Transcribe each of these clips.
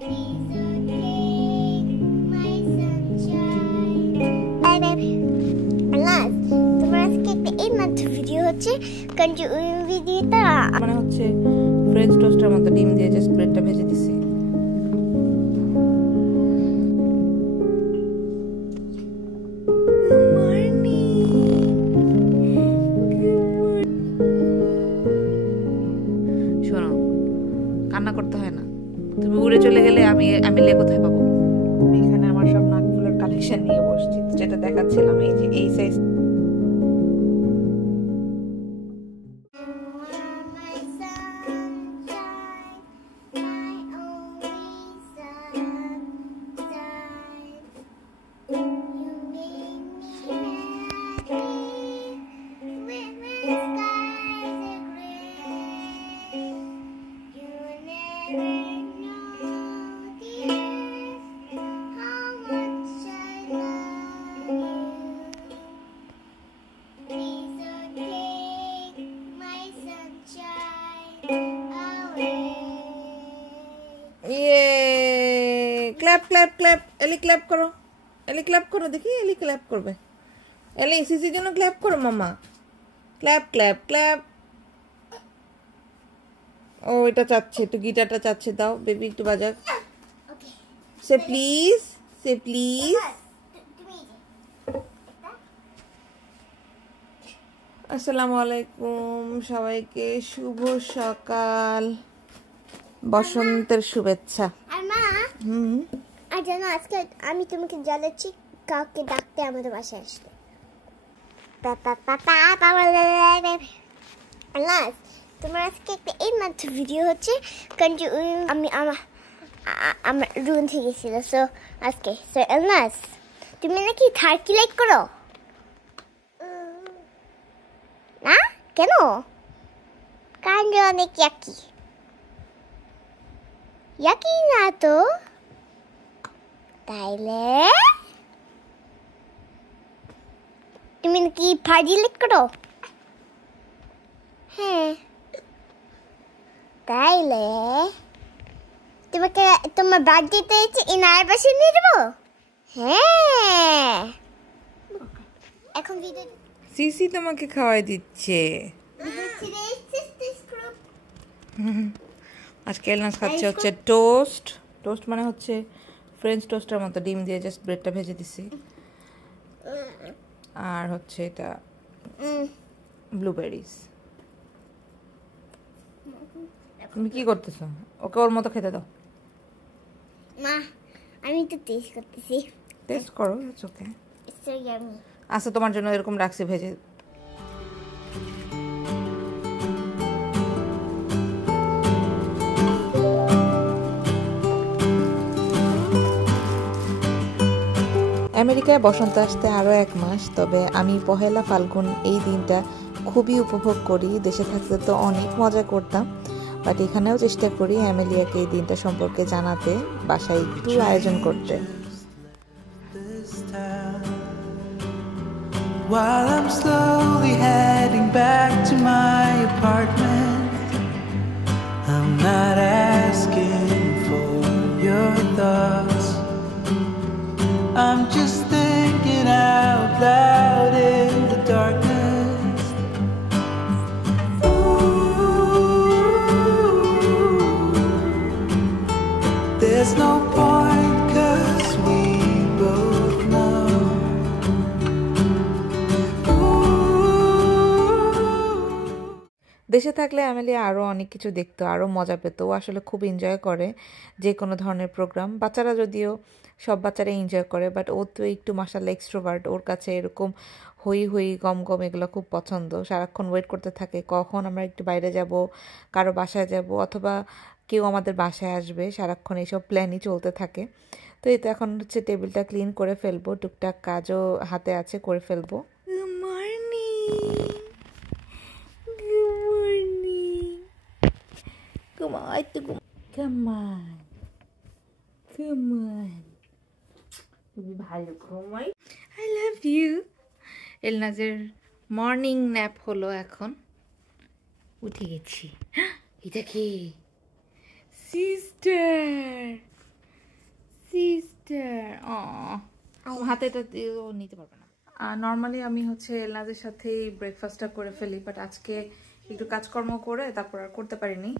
তোমার আজকে একটা এই মাত্র ভিডিও হচ্ছে ভিডিওটা মানে হচ্ছে ফ্রেঞ্চ টোস্টের মতো ডিম দিয়ে জাস্ট ব্রেডটা ভেজে দিছি। শোনো, কান্না করতে হয় না, তুমি উড়ে চলে গেলে আমি কোথায় পাবো? এখানে আমার সব নাকফুলের কালেকশন নিয়ে বসছি, যেটা দেখাচ্ছিলাম এই যে এই সাইজ। ক্ল্যাপ ক্ল্যাপ ক্ল্যাপ, এলি ক্ল্যাপ করো, এলি ক্ল্যাপ করো, দেখি এলি ক্ল্যাপ করবে। এলি সিসির জন্য ক্ল্যাপ করো মামা, ক্ল্যাপ ক্ল্যাপ ক্ল্যাপ। ও এটা চাচ্ছে, একটু গিটারটা চাচ্ছে, দাও বেবি একটু বাজাক। সে প্লিজ, সে প্লিজ। আসসালামু আলাইকুম সবাইকে, শুভ সকাল, বসন্তের শুভেচ্ছা। আর মা, আর জানো আজকে আমি তোমাকে জানাচ্ছি কাউকে ডাকতে আমাদের বাসায় আসতে। তোমার আজকে একটা এই মাত্র ভিডিও হচ্ছে, কারণ আমি আমার রুম থেকে গেছিল। সো আজকে এলনাস তুমি নাকি থার্কি লাইক করো না? কেন? কারণ অনেক ইয়াকি ইয়াকি না তো, তাইলে তুমি নাকি ফার্জি লাইক করো? হ্যাঁ, তাইলে তোমাকে তোমার বার্থডেতে ইনার বাসে নিয়ে যাবো। হ্যাঁ, এখন ভিডিও সিসি তোমাকে খাওয়াই দিচ্ছে। আজকে এলনাস খাচ্ছে হচ্ছে টোস্ট। টোস্ট মানে হচ্ছে ফ্রেঞ্চ টোস্টের মতো ডিম দিয়ে জাস্ট ব্রেডটা ভেজে দিছি। আর হচ্ছে এটা ব্লুবেরিজ। তুমি কি করতেছো? ওকে ওর মতো খেতে দাও। মা, আমি তো টেস্ট করতেছি। টেস্ট করো, it's okay. It's so yummy. আচ্ছা, তোমার জন্য এরকম রাখছি ভেজে। আমেরিকায় বসন্ত আসতে আরও 1 মাস, তবে আমি পহেলা ফাল্গুন এই দিনটা খুবই উপভোগ করি। দেশে থাকতে তো অনেক মজা করতাম, বাট এখানেও চেষ্টা করি অ্যামেলিয়াকে এই দিনটা সম্পর্কে জানাতে, বাসায় একটু আয়োজন করতে। While I'm slowly heading back to my apartment, I'm not asking for your thoughts, I'm just thinking out loud in the darkness. There's no point 'cause we both know. দেশে থাকলে আমেলিয়া আরও অনেক কিছু দেখতো, আরও মজা পেত। ও আসলে খুব এনজয় করে যে কোনো ধরনের প্রোগ্রাম। বাচ্চারা যদিও সব বাচ্চারাই এনজয় করে, বাট ও তো একটু মাশাআল্লাহ এক্সট্রোভার্ট। ওর কাছে এরকম হই হই গম গম এগুলো খুব পছন্দ। সারাক্ষণ ওয়েট করতে থাকে কখন আমরা একটু বাইরে যাব, কারো বাসায় যাব, অথবা কেউ আমাদের বাসায় আসবে। সারাক্ষণ এইসব প্ল্যানই চলতে থাকে। তো এই তো এখন হচ্ছে টেবিলটা ক্লিন করে ফেলবো, টুকটাক কাজও হাতে আছে, করে ফেলবো। Good morning, come on, come on, come on. তুমি ভালো ঘুমাই। I love you. এলনাজের মর্নিং ন্যাপ হলো, এখন উঠে গেছি। এটা কি সিস্টার? হাতে এটা নিতে পারবে না। নর্মালি আমি হচ্ছে এলনাজের সাথেই ব্রেকফাস্টটা করে ফেলি, বাট আজকে একটু কাজকর্ম করে তারপর আর করতে পারিনি।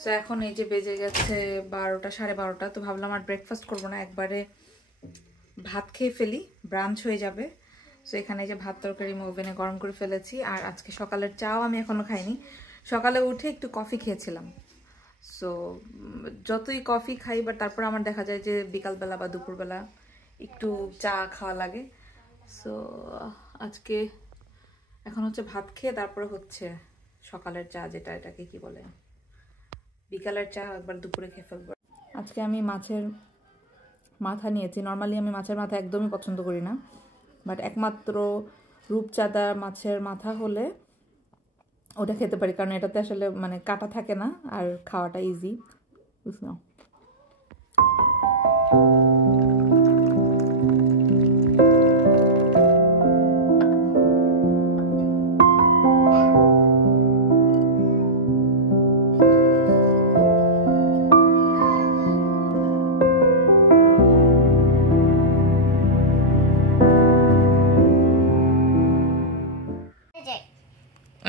সো এখন এই যে বেজে গেছে 12টা 12:30, তো ভাবলাম আর ব্রেকফাস্ট করবো না, একবারে ভাত খেয়ে ফেলি, ব্রাঞ্চ হয়ে যাবে। সো এখানে যে ভাত তরকারি আমি ওভেনে গরম করে ফেলেছি। আর আজকে সকালের চাও আমি এখনো খাইনি, সকালে উঠে একটু কফি খেয়েছিলাম। সো যতই কফি খাই বাট তারপর আমার দেখা যায় যে বিকালবেলা বা দুপুরবেলা একটু চা খাওয়া লাগে। সো আজকে এখন হচ্ছে ভাত খেয়ে তারপরে হচ্ছে সকালের চা, যেটা এটাকে কি বলে, বিকালের চা একবার দুপুরে খেয়ে ফেলবো। আজকে আমি মাছের মাথা নিয়েছি। নর্মালি আমি মাছের মাথা একদমই পছন্দ করি না, বাট একমাত্র রূপচাঁদা মাছের মাথা হলে ওটা খেতে পারি, কারণ এটাতে আসলে মানে কাটা থাকে না আর খাওয়াটা ইজি। বুঝলো?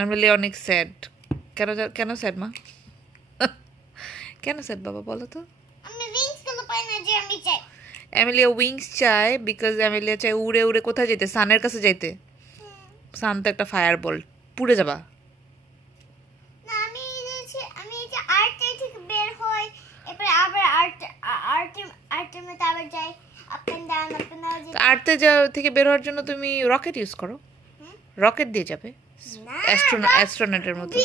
এমিলি অনেক স্যাড। কেন কেন স্যাড মা? কেন স্যাড বাবা বলো তো? এমিলিয়া উইংস চায় বিকজ এমিলিয়া চায় উড়ে উড়ে কোথায় যেতে, সানের কাছে যাইতে। সান তো একটা ফায়ার বল, পুড়ে যাবা। আর্টে থেকে বের হওয়ার জন্য তুমি রকেট ইউজ করো, রকেট দিয়ে যাবে অ্যাস্ট্রোনটের মতো।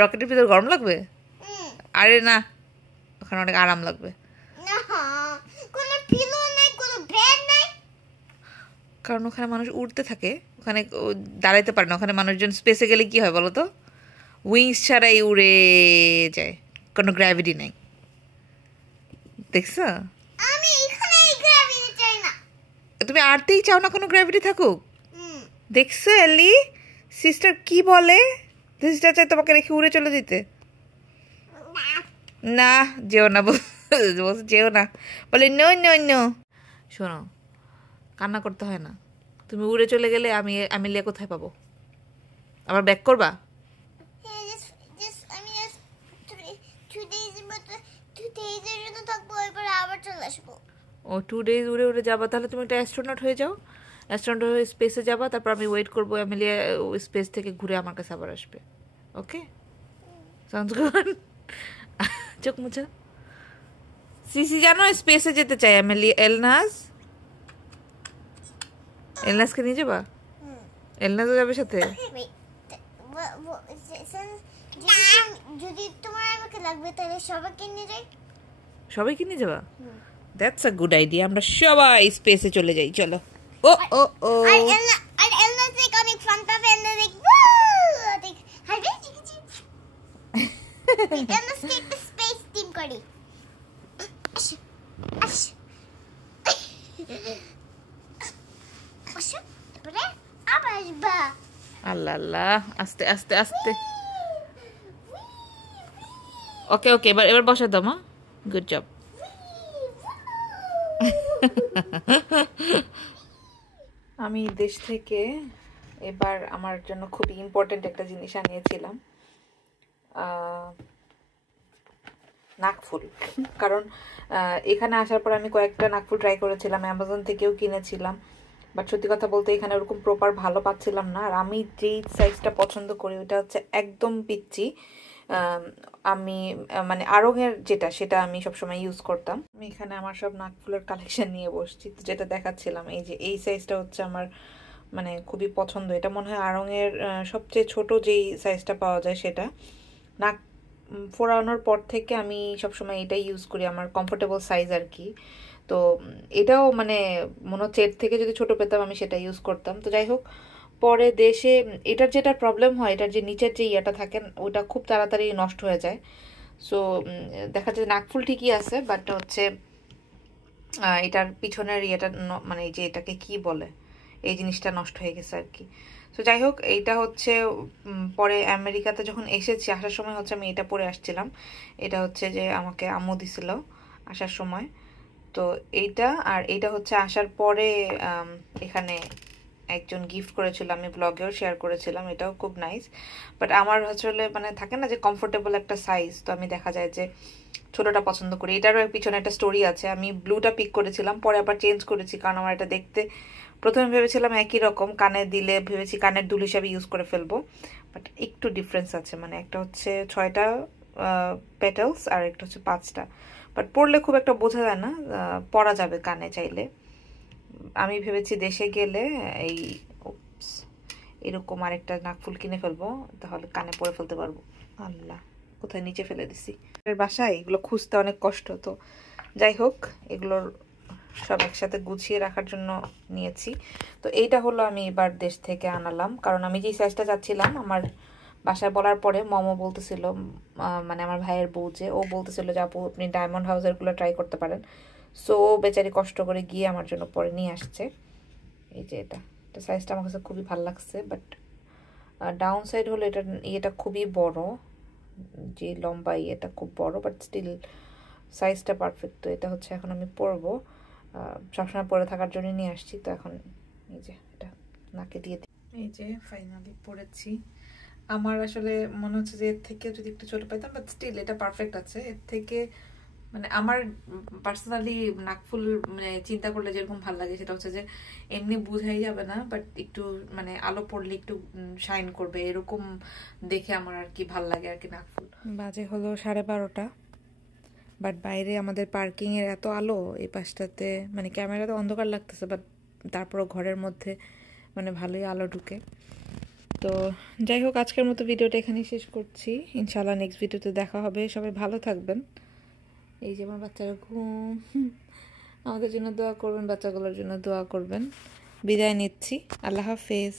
রকেটের ভিতর গরম লাগবে? আরে না, ওখানে অনেক আরাম লাগবে। কারণ ওখানে মানুষ উড়তে থাকে, ওখানে দাঁড়াইতে পারে না। ওখানে মানুষজন স্পেসে গেলে কি হয় বলো তো? উইংস ছাড়াই উড়ে যায়, কোনো গ্র্যাভিটি নেই। দেখছো? তুমি আরতেই চাও না কোনো গ্র্যাভিটি থাকুক? দেখছো এলি সিস্টার কি বলে? সিস্টার চাই তোমাকে রেখে উড়ে চলে যেতে। না যেও না, যেও না বলে নো নো নো। শোনো, কান্না করতে হয় না। তুমি উড়ে চলে গেলে আমি লিয়া কোথায় পাবো? আবার ব্যাক করবা? ও 2 days উড়ে উড়ে যাবা? তাহলে তুমি একটা অ্যাস্ট্রোনট হয়ে যাও। অ্যাস্ট্রোনট হয়ে স্পেসে যাবা, তারপর আমি ওয়েট করবো এমিলিয়া স্পেস থেকে ঘুরে আমার কাছে আবার আসবে। ওকে, সাউন্ডস গুড। চোখ মুছা। সিসি জানো স্পেসে যেতে চাই এমিলিয়া। এলনাজকে নিয়ে যাবা? এলনাজও যাবে সাথে? যদি তোমার আমাকে লাগবে তাহলে সবাইকে নিয়ে যাই। সবাইকে নিয়ে যাবা? That's a good idea. আমরা সবাই স্পেসে চলে যাই, চলো। ও ও ও আর এলনাজ লাইক অনেক ফান পাবে। এলনাজ লাইক লাইক হাইবে জিজি। এলনাজ কে স্পেস টিম করি। আল্লাহ আল্লাহ, আস্তে আস্তে আস্তে। ওকে ওকে, এবার বসে দাও মা। Good job. আমি দেশ থেকে এবার আমার জন্য খুবই ইম্পর্টেন্ট একটা জিনিস আনিয়েছিলাম, নাকফুল। কারণ এখানে আসার পর আমি কয়েকটা নাকফুল ট্রাই করেছিলাম, অ্যামাজন থেকেও কিনেছিলাম, বাট সত্যি কথা বলতে এখানে ওরকম প্রপার ভালো পাচ্ছিলাম না। আর আমি যেই সাইজটা পছন্দ করি ওটা হচ্ছে একদম পিচ্চি। আমি মানে আড়ংয়ের যেটা, সেটা আমি সবসময় ইউজ করতাম। আমি এখানে আমার সব নাকফুলের কালেকশন নিয়ে বসছি, তো যেটা দেখাচ্ছিলাম এই যে এই সাইজটা হচ্ছে আমার মানে খুবই পছন্দ। এটা মনে হয় আড়ংয়ের সবচেয়ে ছোট যেই সাইজটা পাওয়া যায় সেটা। নাক ফোড়ানোর পর থেকে আমি সবসময় এটাই ইউজ করি, আমার কমফোর্টেবল সাইজ আর কি। তো এটাও মানে মনে হচ্ছে এর থেকে যদি ছোট পেতাম আমি সেটা ইউজ করতাম। তো যাই হোক, পরে দেশে এটার যেটা প্রবলেম হয়, এটার যে নিচের যে ইয়েটা থাকে ওটা খুব তাড়াতাড়ি নষ্ট হয়ে যায়। সো দেখা যায় নাকফুল ঠিকই আছে, বাট হচ্ছে এটার পিছনের ইয়েটা মানে যে এটাকে কি বলে, এই জিনিসটা নষ্ট হয়ে গেছে আর কি। তো যাই হোক, এইটা হচ্ছে পরে আমেরিকাতে যখন এসেছি, আসার সময় হচ্ছে আমি এটা পরে আসছিলাম। এটা হচ্ছে যে আমাকে আম্মু দিছিল আসার সময়। তো এইটা আর এইটা হচ্ছে আসার পরে এখানে একজন গিফট করেছিল, আমি ব্লগেও শেয়ার করেছিলাম, এটাও খুব নাইস। বাট আমার আসলে মানে থাকে না যে কমফোর্টেবল একটা সাইজ, তো আমি দেখা যায় যে ছোটটা পছন্দ করি। এটারও পিছনে একটা স্টোরি আছে, আমি ব্লুটা পিক করেছিলাম, পরে আবার চেঞ্জ করেছি কারণ আমার এটা দেখতে, প্রথমে ভেবেছিলাম একই রকম, কানে দিলে ভেবেছি কানের দুল হিসাবে ইউজ করে ফেলবো, বাট একটু ডিফারেন্স আছে, মানে একটা হচ্ছে 6টা পেটালস আর একটা হচ্ছে 5টা, বাট পরলে খুব একটা বোঝা যায় না, পরা যাবে কানে চাইলে। আমি ভেবেছি দেশে গেলে এই এরকম আরেকটা নাকফুল কিনে ফেলবো, তাহলে কানে পরে ফেলতে পারবো। আল্লাহ, কোথায় নিচে ফেলে দিছি। বাসায় এগুলো খুঁজতে অনেক কষ্ট, তো যাই হোক এগুলোর সব একসাথে গুছিয়ে রাখার জন্য নিয়েছি। তো এইটা হলো আমি এবার দেশ থেকে আনালাম, কারণ আমি যেই সাইজটা চাচ্ছিলাম আমার বাসায় বলার পরে মমো বলতেছিল, মানে আমার ভাইয়ের বউ, যে ও বলতেছিল যে আপু আপনি ডায়মন্ড হাউসেরগুলো ট্রাই করতে পারেন। সো ও বেচারি কষ্ট করে গিয়ে আমার জন্য পরে নিয়ে আসছে। এই যে এটা সাইজটা আমার কাছে খুবই ভালো লাগছে, বাট ডাউন সাইড হলো এটা, ইয়েটা খুবই বড়, যে লম্বা ইয়েটা খুব বড়, বাট স্টিল সাইজটা পারফেক্ট। তো এটা হচ্ছে এখন আমি পরবো, সবসময় পরে থাকার জন্য নিয়ে আসছি। তো এখন এই যে এটা নাকে দিয়ে দিই। এই যে ফাইনালি পরেছি। আমার আসলে মনে হচ্ছে যে এর থেকে যদি একটু ছোট পাইতাম, বাট স্টিল এটা পারফেক্ট আছে। এর থেকে মানে আমার পার্সোনালি নাকফুল মানে চিন্তা করলে যেরকম ভালো লাগে সেটা হচ্ছে যে এমনি বোঝাই যাবে না, বাট একটু মানে আলো পড়লে একটু শাইন করবে, এরকম দেখে আমার আর কি ভাল লাগে আর কি নাকফুল। বাজে হলো 12:30, বাট বাইরে আমাদের পার্কিং এর এত আলো, এই পাশটাতে মানে ক্যামেরাতে অন্ধকার লাগতেছে, বাট তারপরও ঘরের মধ্যে মানে ভালোই আলো ঢুকে। তো যাই হোক, আজকের মতো ভিডিওটা এখানেই শেষ করছি। ইনশাআল্লাহ নেক্সট ভিডিওতে দেখা হবে। সবাই ভালো থাকবেন। এই যে আমার বাচ্চারা ঘুম, আমাদের জন্য দোয়া করবেন, বাচ্চাগুলোর জন্য দোয়া করবেন। বিদায় নিচ্ছি, আল্লাহ হাফেজ।